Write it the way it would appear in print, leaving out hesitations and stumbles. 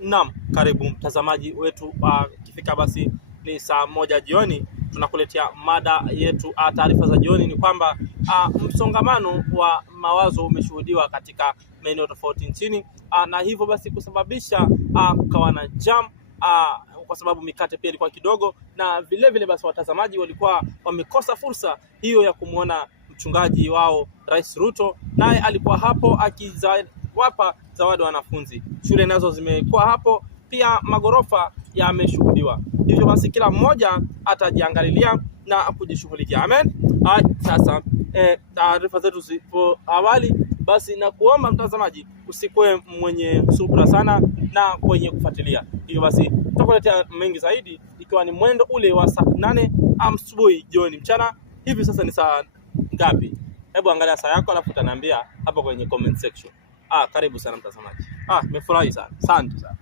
Naam, karibu mtazamaji wetu. Kifika basi ni saa 1 jioni, tunakuletea mada yetu. Taarifa za jioni ni kwamba msongamano wa mawazo umeshuhudiwa katika maeneo tofauti nchini, na hivyo basi kusababisha kukawa na jam, kwa sababu mikate pia ilikuwa kidogo, na vile vile basi watazamaji walikuwa wamekosa fursa hiyo ya kumuona mchungaji wao Rais Ruto, naye alikuwa hapo akiwapa zawadi wanafunzi. Shule nazo zimekuwa hapo, pia magorofa yameshuhudiwa. Hivyo basi kila mmoja atajiangalilia na kujishughulikia. Amen. Sasa taarifa zetu zipo awali, basi na kuomba mtazamaji usikuwe mwenye subra sana na kwenye kufuatilia. Hivyo basi tutakuletea mengi zaidi ikiwa ni mwendo ule wa saa 8 asubuhi, jioni, mchana. Hivi sasa ni saa ngapi? Hebu angalia saa yako alafu utaniambia hapo kwenye comment section. Karibu sana mtazamaji. Nimefurahi sana. Asante sana.